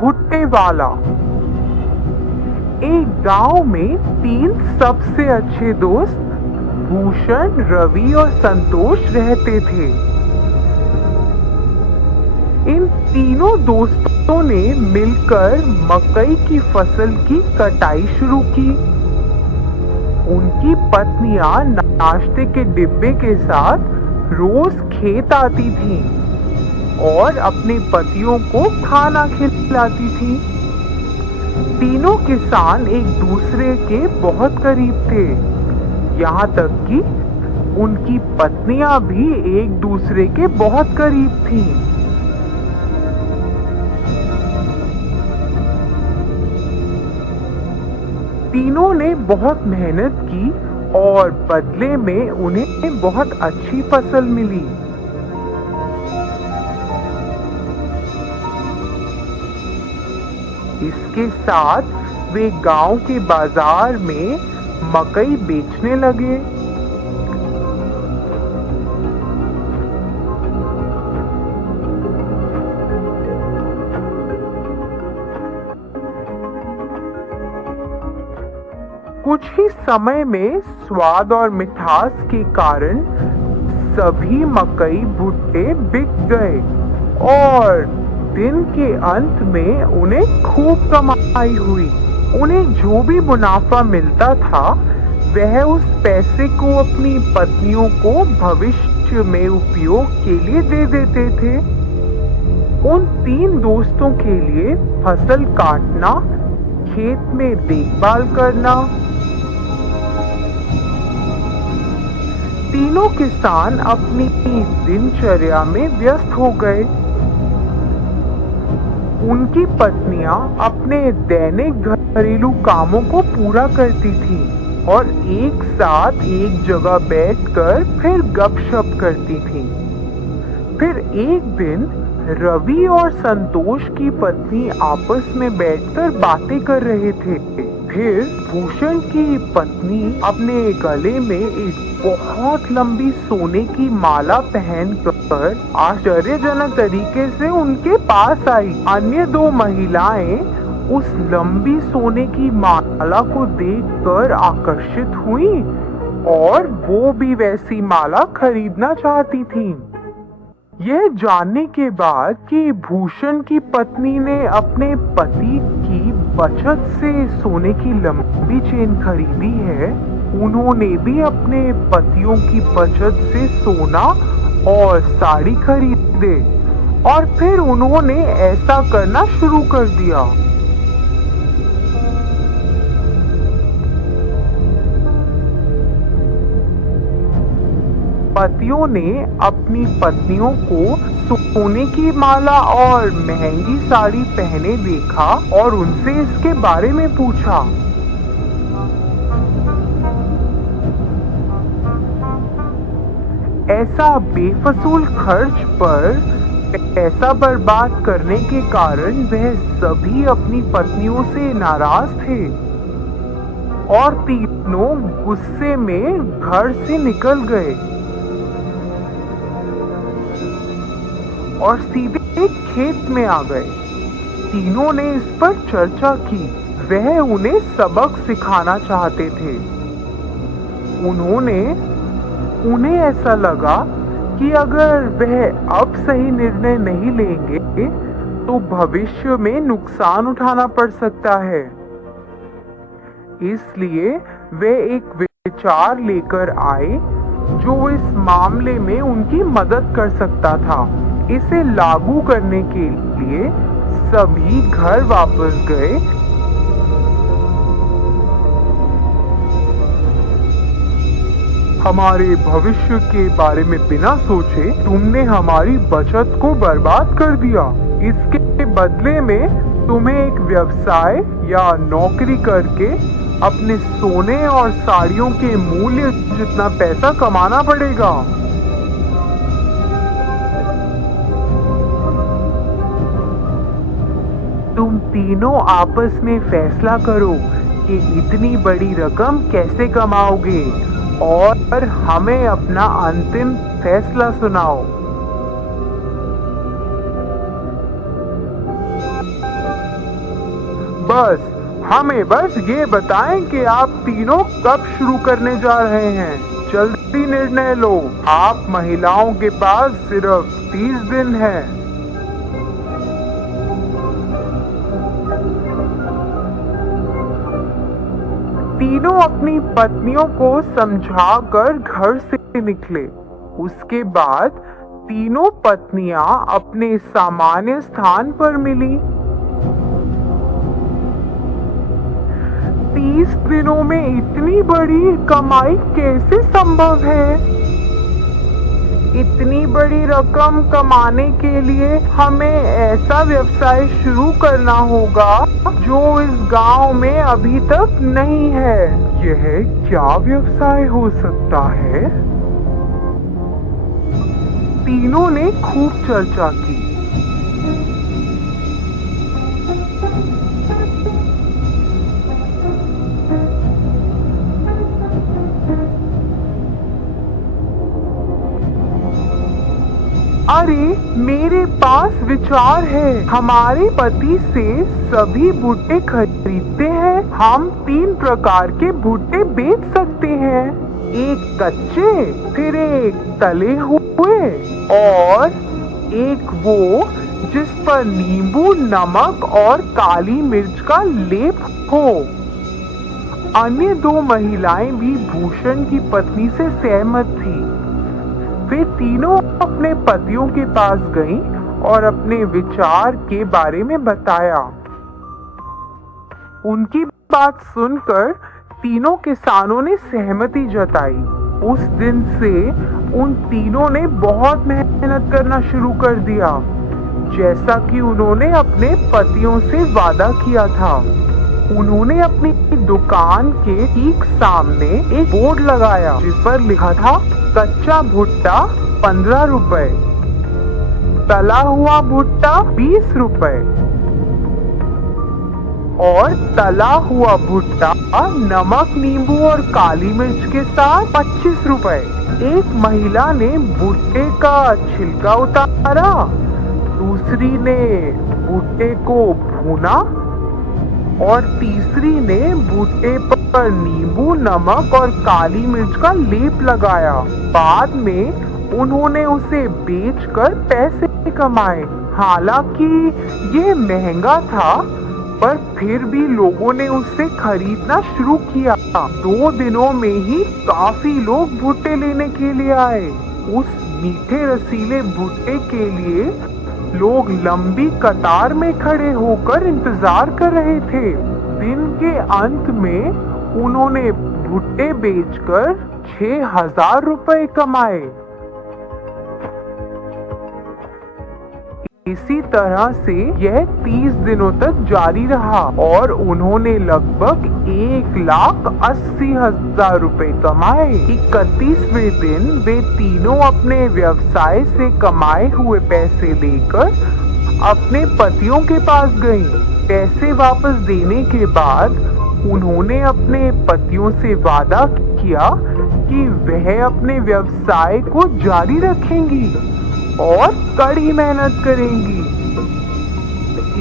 भुट्टे वाला। एक गांव में 3 सबसे अच्छे दोस्त भूषण, रवि और संतोष रहते थे। इन तीनों दोस्तों ने मिलकर मकई की फसल की कटाई शुरू की। उनकी पत्नियां नाश्ते के डिब्बे के साथ रोज खेत आती थीं और अपने पतियों को खाना खिलाती थीं। तीनों किसान एक दूसरे के बहुत करीब थे, यहाँ तक कि उनकी पत्नियां भी एक दूसरे के बहुत करीब थीं। तीनों ने बहुत मेहनत की और बदले में उन्हें बहुत अच्छी फसल मिली। इसके साथ वे गांव के बाजार में मकई बेचने लगे। कुछ ही समय में स्वाद और मिठास के कारण सभी मकई भुट्टे बिक गए और दिन के अंत में उन्हें खूब कमाई हुई। उन्हें जो भी मुनाफा मिलता था वह उस पैसे को अपनी पत्नियों को भविष्य में उपयोग के लिए दे देते थे। उन 3 दोस्तों के लिए फसल काटना, खेत में देखभाल करना, तीनों किसान अपनी दिनचर्या में व्यस्त हो गए। उनकी पत्नियां अपने दैनिक घरेलू कामों को पूरा करती थीं और एक साथ एक जगह बैठकर फिर गपशप करती थीं। फिर एक दिन रवि और संतोष की पत्नी आपस में बैठकर बातें कर रहे थे। फिर भूषण की पत्नी अपने गले में एक बहुत लंबी सोने की माला पहनकर आश्चर्यजनक तरीके से उनके पास आई। अन्य 2 महिलाएं उस लंबी सोने की माला को देखकर आकर्षित हुईं और वो भी वैसी माला खरीदना चाहती थीं। यह जानने के बाद कि भूषण की पत्नी ने अपने पति की बचत से सोने की लंबी चेन खरीदी है, उन्होंने भी अपने पतियों की बचत से सोना और साड़ी खरीदे और फिर उन्होंने ऐसा करना शुरू कर दिया। पतियों ने अपनी पत्नियों को सोने की माला और महंगी साड़ी पहने देखा और उनसे इसके बारे में पूछा। ऐसा बेफजूल खर्च पर पैसा बर्बाद करने के कारण वह सभी अपनी पत्नियों से नाराज थे और तीनों गुस्से में घर से निकल गए और सीधे खेत में आ गए। तीनों ने इस पर चर्चा की। वह उन्हें सबक सिखाना चाहते थे। उन्हें ऐसा लगा कि अगर वह अब सही निर्णय नहीं लेंगे तो भविष्य में नुकसान उठाना पड़ सकता है। इसलिए वे एक विचार लेकर आए जो इस मामले में उनकी मदद कर सकता था। इसे लागू करने के लिए सभी घर वापस गए। हमारे भविष्य के बारे में बिना सोचे तुमने हमारी बचत को बर्बाद कर दिया। इसके बदले में तुम्हें एक व्यवसाय या नौकरी करके अपने सोने और साड़ियों के मूल्य जितना पैसा कमाना पड़ेगा। तुम तीनों आपस में फैसला करो कि इतनी बड़ी रकम कैसे कमाओगे और हमें अपना अंतिम फैसला सुनाओ। बस हमें बस ये बताएं कि आप तीनों कब शुरू करने जा रहे हैं। जल्दी निर्णय लो, आप महिलाओं के पास सिर्फ 30 दिन है। तीनों अपनी पत्नियों को समझाकर घर से निकले। उसके बाद तीनों पत्नियां अपने सामान्य स्थान पर मिली। 30 दिनों में इतनी बड़ी कमाई कैसे संभव है? इतनी बड़ी रकम कमाने के लिए हमें ऐसा व्यवसाय शुरू करना होगा जो इस गांव में अभी तक नहीं है। यह क्या व्यवसाय हो सकता है? तीनों ने खूब चर्चा की। अरे मेरे पास विचार है। हमारे पति से सभी भुट्टे खरीदते हैं। हम 3 प्रकार के भुट्टे बेच सकते हैं, एक कच्चे, फिर एक तले हुए और एक वो जिस पर नींबू, नमक और काली मिर्च का लेप हो। अन्य 2 महिलाएं भी भूषण की पत्नी से सहमत थी। वे तीनों अपने पतियों के पास गईं और अपने विचार के बारे में बताया। उनकी बात सुनकर तीनों किसानों ने सहमति जताई। उस दिन से उन तीनों ने बहुत मेहनत करना शुरू कर दिया, जैसा कि उन्होंने अपने पतियों से वादा किया था। उन्होंने अपनी दुकान के ठीक सामने एक बोर्ड लगाया जिस पर लिखा था कच्चा भुट्टा 15 रुपए, तला हुआ भुट्टा 20 रुपए और तला हुआ भुट्टा नमक, नींबू और काली मिर्च के साथ 25 रुपए। एक महिला ने भुट्टे का छिलका उतारा, दूसरी ने भुट्टे को भूना और तीसरी ने भुट्टे पर नींबू, नमक और काली मिर्च का लेप लगाया। बाद में उन्होंने उसे बेचकर पैसे कमाए। हालांकि ये महंगा था, पर फिर भी लोगों ने उससे खरीदना शुरू किया। 2 दिनों में ही काफी लोग भुट्टे लेने के लिए आए। उस मीठे रसीले भुट्टे के लिए लोग लंबी कतार में खड़े होकर इंतजार कर रहे थे। दिन के अंत में उन्होंने भुट्टे बेचकर 6,000 रुपए कमाए। इसी तरह से यह 30 दिनों तक जारी रहा और उन्होंने लगभग 1,80,000 रुपए कमाए। 31वें दिन वे तीनों अपने व्यवसाय से कमाए हुए पैसे लेकर अपने पतियों के पास गईं। पैसे वापस देने के बाद उन्होंने अपने पतियों से वादा किया कि वह अपने व्यवसाय को जारी रखेंगी और कड़ी मेहनत करेंगी।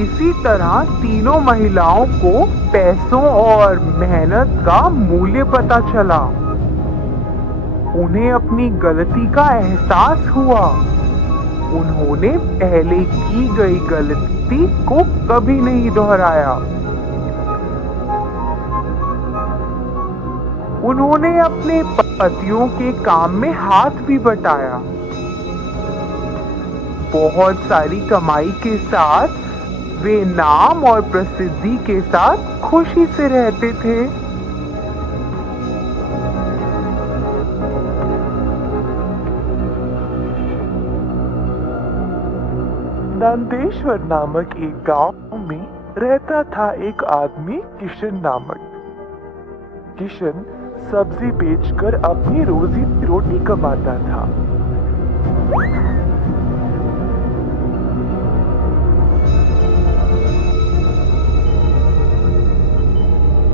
इसी तरह तीनों महिलाओं को पैसों और मेहनत का मूल्य पता चला। उन्हें अपनी गलती का एहसास हुआ। उन्होंने पहले की गई गलती को कभी नहीं दोहराया। उन्होंने अपने पतियों के काम में हाथ भी बटाया। बहुत सारी कमाई के साथ वे नाम और प्रसिद्धि के साथ खुशी से रहते थे। नंदेश्वर नामक एक गांव में रहता था एक आदमी किशन नामक। किशन सब्जी बेचकर अपनी रोजी रोटी कमाता था।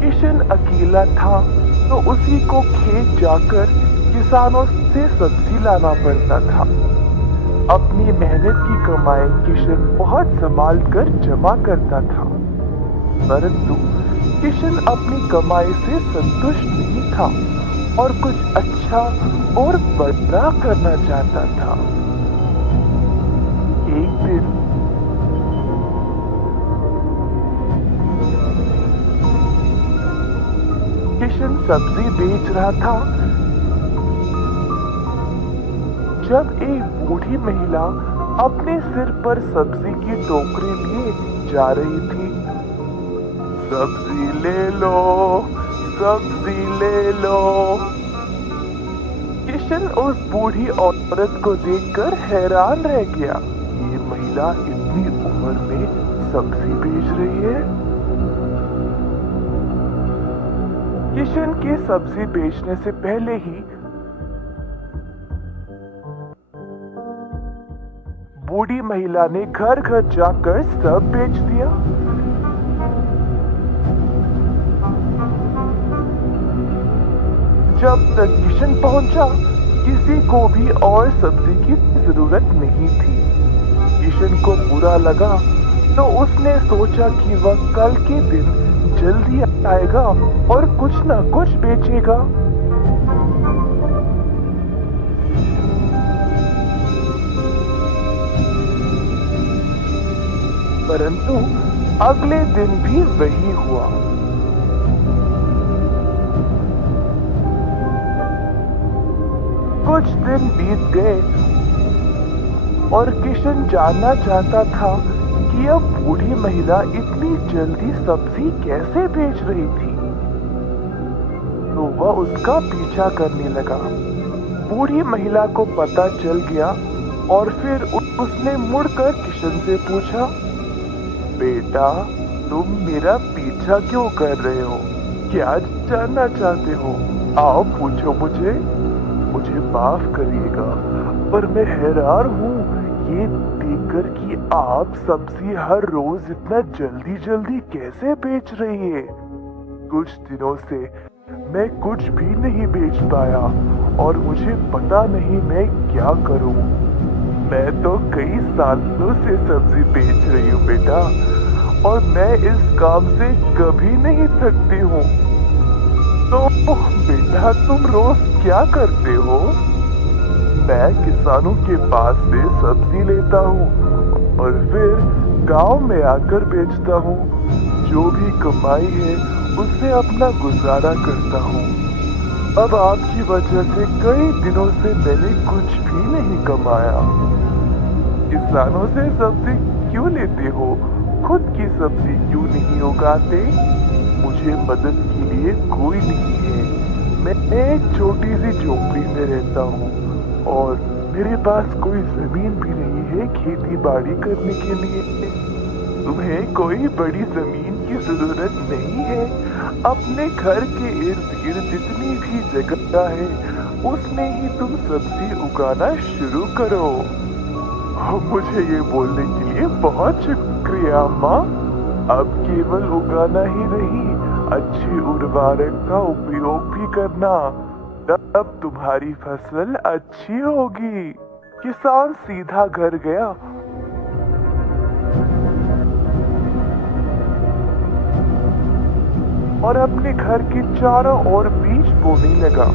किशन अकेला था तो उसी को खेत जाकर किसानों से सब्जी लाना पड़ता था। अपनी मेहनत की कमाई किशन बहुत संभाल कर जमा करता था। परंतु किशन अपनी कमाई से संतुष्ट नहीं था और कुछ अच्छा और बड़ा करना चाहता था। एक दिन किशन सब्जी बेच रहा था जब एक बूढ़ी महिला अपने सिर पर सब्जी की टोकरी लिए जा रही थी। सब्जी ले लो, सब्जी ले लो। किशन उस बूढ़ी औरत को देखकर हैरान रह गया। ये महिला इतनी उम्र में सब्जी बेच रही है। किशन के सब्जी बेचने से पहले ही बूढ़ी महिला ने घर घर जाकर सब बेच दिया। जब तक किशन पहुंचा, किसी को भी और सब्जी की जरूरत नहीं थी। किशन को बुरा लगा तो उसने सोचा कि वह कल के दिन जल्दी आएगा और कुछ ना कुछ बेचेगा। परंतु अगले दिन भी वही हुआ। कुछ दिन बीत गए और किशन जानना चाहता था कि अब बूढ़ी महिला इतनी जल्दी सब्जी कैसे बेच रही थी। तो वह उसका पीछा करने लगा। बूढ़ी महिला को पता चल गया और फिर उसने मुड़कर किशन से पूछा, बेटा, तुम मेरा पीछा क्यों कर रहे हो? क्या जानना चाहते हो? आओ पूछो मुझे। मुझे माफ करिएगा, पर मैं हैरान हूँ ये देखकर कि आप सब्जी हर रोज इतना जल्दी जल्दी कैसे बेच रही है। कुछ दिनों से मैं कुछ भी नहीं बेच पाया और मुझे पता नहीं मैं क्या करूँ। मैं तो कई सालों से सब्जी बेच रही हूँ बेटा, और मैं इस काम से कभी नहीं थकती हूँ। तो बेटा, तुम रोज क्या करते हो? मैं किसानों के पास से सब्जी लेता हूँ और फिर गांव में आकर बेचता हूँ। जो भी कमाई है उससे अपना गुजारा करता हूँ। अब आपकी वजह से कई दिनों से मैंने कुछ भी नहीं कमाया। किसानों से सब्जी क्यों लेते हो? खुद की सब्जी क्यों नहीं उगाते? मुझे मदद के लिए कोई नहीं है। मैं एक छोटी सी झोपड़ी में रहता हूँ और मेरे पास कोई जमीन भी नहीं है खेती बाड़ी करने के लिए। तुम्हें कोई बड़ी जमीन की जरूरत नहीं है। अपने घर के इर्द गिर्द जितनी भी जगह है उसमें ही तुम सब्जी उगाना शुरू करो। मुझे ये बोलने के लिए बहुत शुक्रिया अम्मा। अब केवल उगाना ही नहीं, अच्छी उर्वरक का उपयोग भी करना, तब तुम्हारी फसल अच्छी होगी। किसान सीधा घर गया और अपने घर के चारों ओर बीज बोने लगा।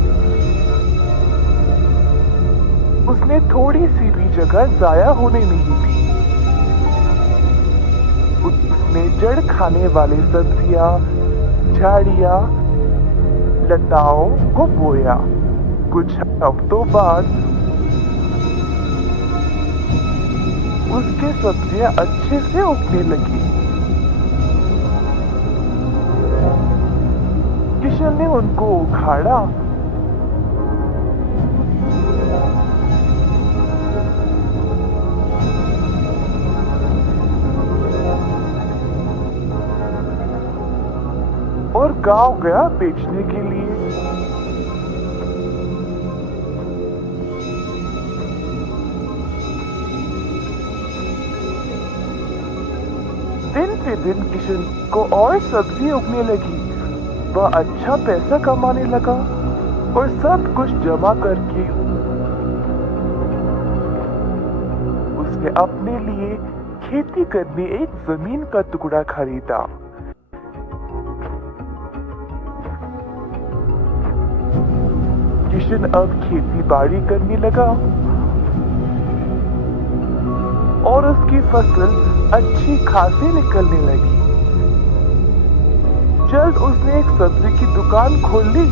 उसने थोड़ी सी भी जगह जाया होने नहीं दी। उसने जड़ खाने वाली सब्जियां, झाड़ियां, लताओं को बोया। कुछ हफ्तों बाद उसके सब्जियां अच्छे से उगने लगी। किशन ने उनको उखाड़ा और गांव गया बेचने के लिए। दिन पे दिन किशन को और सब्जी उगने लगी। वह अच्छा पैसा कमाने लगा और सब कुछ जमा करके उसने अपने लिए खेती करने एक जमीन का टुकड़ा खरीदा। किशन अब खेती बाड़ी करने लगा और उसकी फसल अच्छी खासी निकलने लगी। जल्द उसने एक सब्जी की दुकान खोल ली,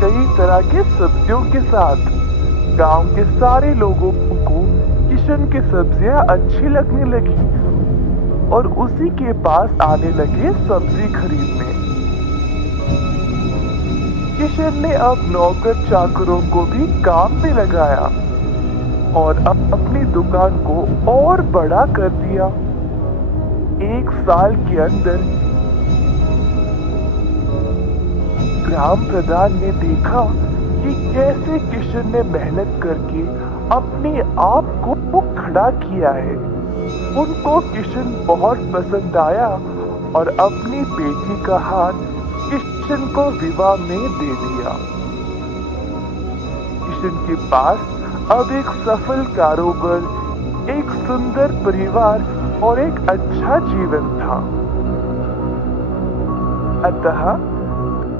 कई तरह के सब्जियों के साथ। गांव के सारे लोगों को किशन की सब्जियां अच्छी लगने लगी और उसी के पास आने लगे सब्जी खरीदने। किशन ने अब नौकर चाकरों को भी काम में लगाया और अब अपनी दुकान को और बड़ा कर दिया। 1 साल के अंदर ग्राम प्रधान ने देखा कि कैसे किशन ने मेहनत करके अपने आप को खड़ा किया है। उनको किशन बहुत पसंद आया और अपनी बेटी का हाथ किशन को विवाह में दे दिया। किशन के पास अब एक सफल कारोबार, एक सुंदर परिवार और एक अच्छा जीवन था। अतः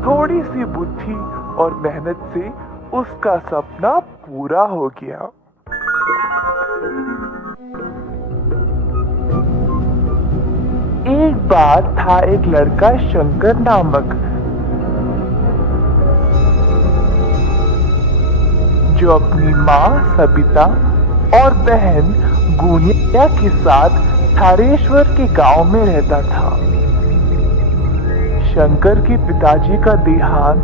थोड़ी सी बुद्धि और मेहनत से उसका सपना पूरा हो गया। एक बार था एक लड़का शंकर नामक, जो अपनी माँ सबिता और बहन गुनिया के साथ थारेश्वर के गांव में रहता था। शंकर के पिताजी का देहांत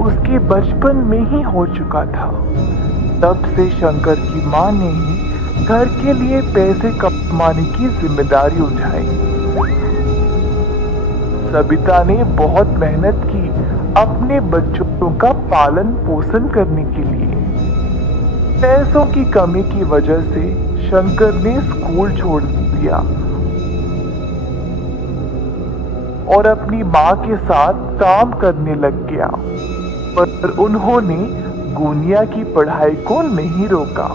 उसके बचपन में ही हो चुका था। तब से शंकर की माँ ने ही घर के लिए पैसे कमाने की जिम्मेदारी उठाई। सबिता ने बहुत मेहनत की अपने बच्चों का पालन पोषण करने के लिए। पैसों की कमी की वजह से शंकर ने स्कूल छोड़ दिया और अपनी माँ के साथ काम करने लग गया, पर उन्होंने गुनिया की पढ़ाई को नहीं रोका।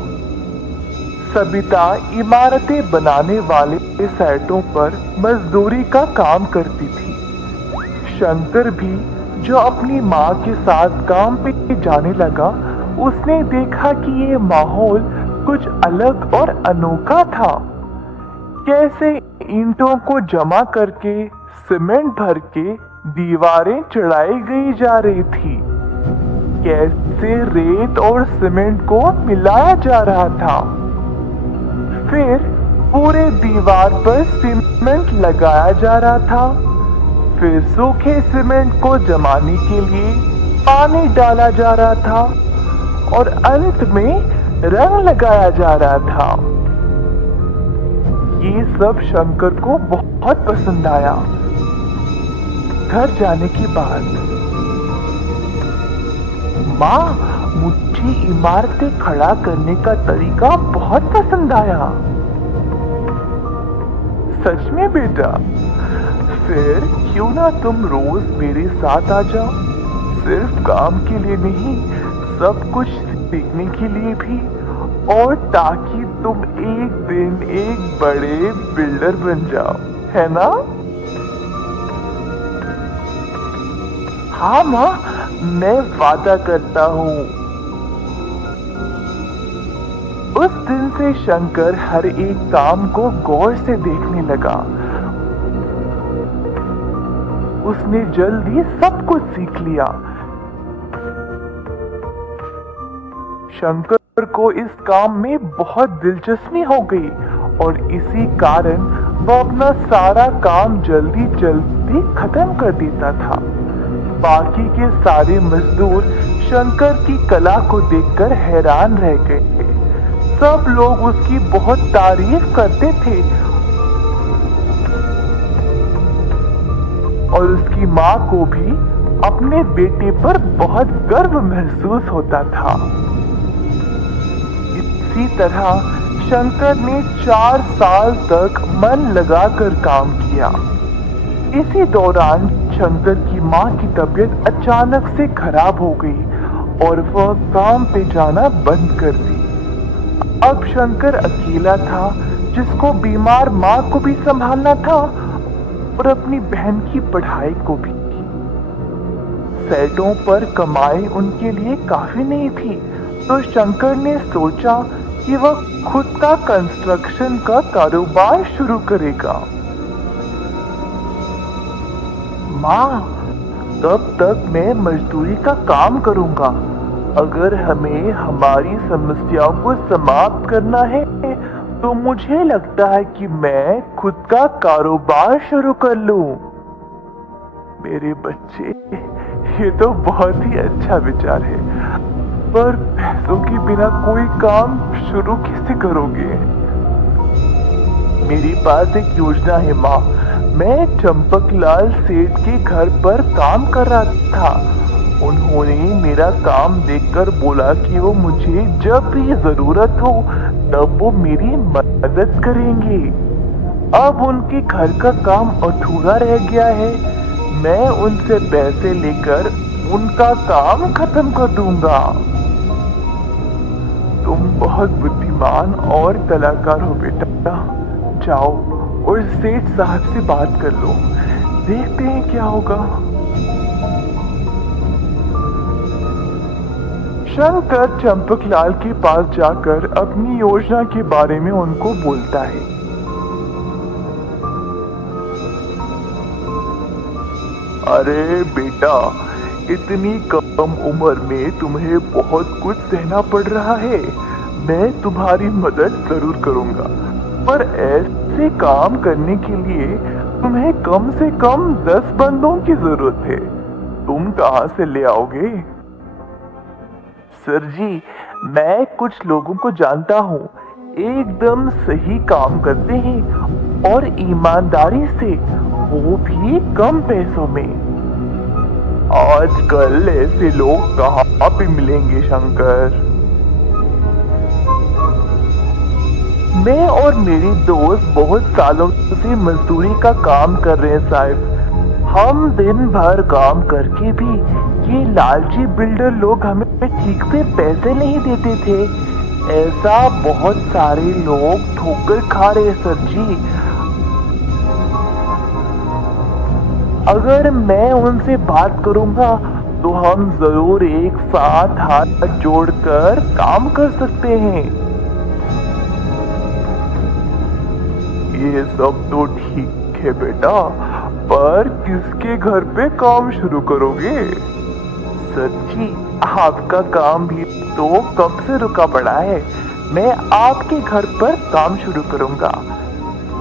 सबिता इमारतें बनाने वाले साइटों पर मजदूरी का काम करती थी। शंकर भी जो अपनी माँ के साथ काम पे जाने लगा, उसने देखा कि ये माहौल कुछ अलग और अनोखा था। कैसे ईंटों को जमा करके सीमेंट भर के दीवारें चढ़ाई गई जा रही थी, कैसे रेत और सीमेंट को मिलाया जा रहा था, फिर पूरे दीवार पर सीमेंट लगाया जा रहा था, फिर सूखे सीमेंट को जमाने के लिए पानी डाला जा रहा था और अंत में रंग लगाया जा रहा था। ये सब शंकर को बहुत पसंद आया। घर जाने के बाद, माँ, मुझे इमारतें खड़ा करने का तरीका बहुत पसंद आया। सच में बेटा? फिर क्यों ना तुम रोज मेरे साथ आ जाओ, सिर्फ काम के लिए नहीं, सब कुछ सीखने के लिए भी, और ताकि तुम एक दिन एक बड़े बिल्डर बन जाओ, है ना? हाँ माँ, मैं वादा करता हूँ। उस दिन से शंकर हर एक काम को गौर से देखने लगा। उसने जल्दी सब कुछ सीख लिया। शंकर को इस काम में बहुत दिलचस्पी हो गई और इसी कारण वह अपना सारा काम जल्दी जल्दी खत्म कर देता था। बाकी के सारे मजदूर शंकर की कला को देखकर हैरान रह गए। सब लोग उसकी बहुत तारीफ करते थे और उसकी माँ को भी अपने बेटे पर बहुत गर्व महसूस होता था। इसी तरह शंकर ने 4 साल तक मन लगाकर काम किया। इसी दौरान शंकर की माँ की तबीयत अचानक से खराब हो गई और वह काम पे जाना बंद कर दी। अब शंकर अकेला था, जिसको बीमार माँ को भी संभालना था और अपनी बहन की पढ़ाई को भी। सेटों पर कमाई उनके लिए काफी नहीं थी, तो शंकर ने सोचा कि वह खुद का कंस्ट्रक्शन का कारोबार शुरू करेगा। माँ, तब तक मैं मजदूरी का काम करूंगा। अगर हमें हमारी समस्याओं को समाप्त करना है तो मुझे लगता है कि मैं खुद का कारोबार शुरू कर लूं। मेरे बच्चे, ये तो बहुत ही अच्छा विचार है, पर पैसों के बिना कोई काम शुरू कैसे करोगे? मेरे पास एक योजना है माँ। मैं चंपकलाल सेठ के घर पर काम कर रहा था। उन्होंने मेरा काम देखकर बोला कि वो मुझे जब भी जरूरत हो तब वो मेरी मदद करेंगे। अब उनके घर का काम अधूरा रह गया है। मैं उनसे पैसे लेकर उनका काम खत्म कर दूंगा। तुम बहुत बुद्धिमान और कलाकार हो बेटा। जाओ और सेठ साहब से बात कर लो, देखते हैं क्या होगा। शंकर चंपकलाल के पास जाकर अपनी योजना के बारे में उनको बोलता है। अरे बेटा, इतनी कम उम्र में तुम्हें बहुत कुछ सहना पड़ रहा है। मैं तुम्हारी मदद जरूर करूंगा, पर ऐसे काम करने के लिए तुम्हें कम से कम 10 बंदों की जरूरत है। तुम कहां से ले आओगे? सर जी, मैं कुछ लोगों को जानता हूँ, एकदम सही काम करते हैं और ईमानदारी से, वो भी कम पैसों में। आजकल ऐसे लोग कहाँ पे मिलेंगे शंकर? मैं और मेरी दोस्त बहुत सालों से मजदूरी का काम कर रहे हैं साहब। हम दिन भर काम करके भी ये लालची बिल्डर लोग हमें ठीक से पैसे नहीं देते थे। ऐसा बहुत सारे लोग ठोकर खा रहे सर जी। अगर मैं उनसे बात करूंगा तो हम जरूर एक साथ हाथ जोड़कर काम कर सकते हैं। ये सब तो ठीक है बेटा, पर किसके घर पे काम शुरू करोगे? सच्ची, आपका काम भी तो कब से रुका पड़ा है। मैं आपके घर पर काम शुरू करूंगा।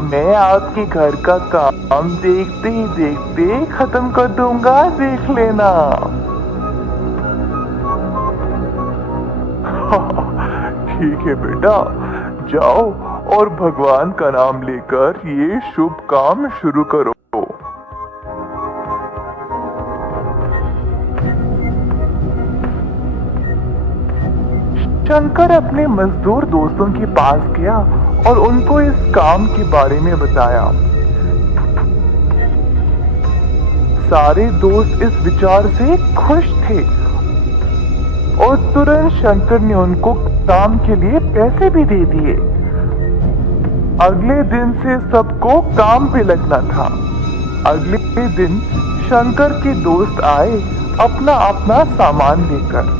मैं आपके घर का काम देखते ही देखते खत्म कर दूंगा, देख लेना। ठीक है बेटा, जाओ और भगवान का नाम लेकर ये शुभ काम शुरू करो। शंकर अपने मजदूर दोस्तों के पास गया और उनको इस काम के बारे में बताया। सारे दोस्त इस विचार से खुश थे और तुरंत शंकर ने उनको काम के लिए पैसे भी दे दिए। अगले दिन से सबको काम पे लगना था। अगले दिन शंकर के दोस्त आए अपना अपना सामान लेकर।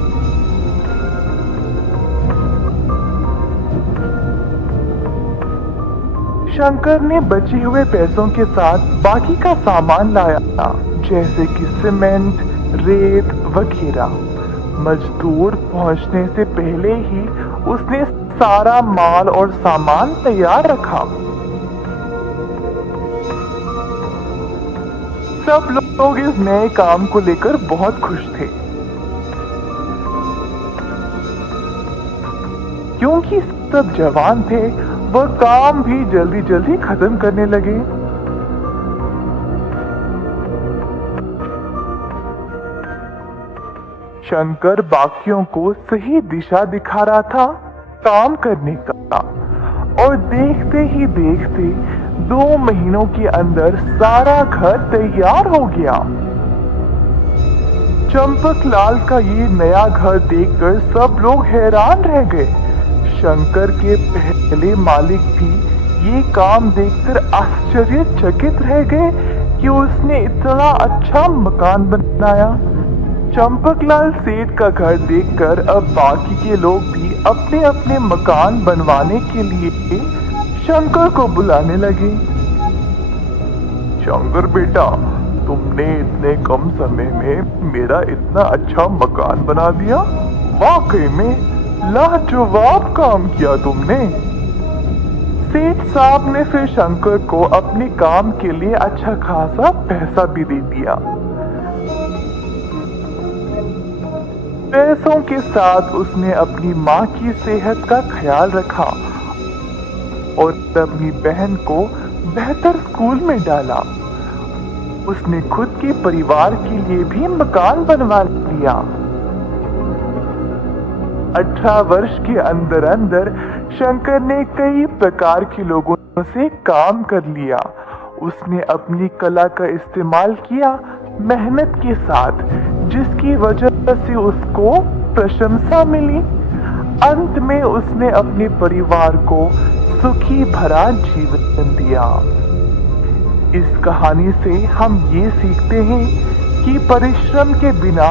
शंकर ने बचे हुए पैसों के साथ बाकी का सामान लाया, जैसे कि सीमेंट, रेत वगैरह। मजदूर पहुंचने से पहले ही उसने सारा माल और सामान तैयार रखा। सब लोग इस नए काम को लेकर बहुत खुश थे, क्योंकि सब जवान थे। वह काम भी जल्दी जल्दी खत्म करने लगे। शंकर बाकियों को सही दिशा दिखा रहा था काम करने का, और देखते ही देखते 2 महीनों के अंदर सारा घर तैयार हो गया। चंपकलाल का ये नया घर देखकर सब लोग हैरान रह गए। शंकर के पहले मालिक भी ये काम देखकर आश्चर्यचकित रह गए कि उसने इतना अच्छा मकान बनाया। चंपकलाल सेठ का घर देखकर अब बाकी के लोग भी अपने अपने मकान बनवाने के लिए शंकर को बुलाने लगे। शंकर बेटा, तुमने इतने कम समय में मेरा इतना अच्छा मकान बना दिया। वाकई में लाजवाब काम किया तुमने। सेठ साहब ने फिर शंकर को अपने काम के लिए अच्छा खासा पैसा भी दे दिया। पैसों के साथ उसने अपनी माँ की सेहत का ख्याल रखा और अपनी बहन को बेहतर स्कूल में डाला। उसने खुद के परिवार के लिए भी मकान बनवा लिया। 18 वर्ष के अंदर अंदर शंकर ने कई प्रकार के लोगों से काम कर लिया। उसने अपनी कला का इस्तेमाल किया मेहनत के साथ, जिसकी वजह से उसको प्रशंसा मिली। अंत में उसने अपने परिवार को सुखी भरा जीवन दिया। इस कहानी से हम ये सीखते हैं कि परिश्रम के बिना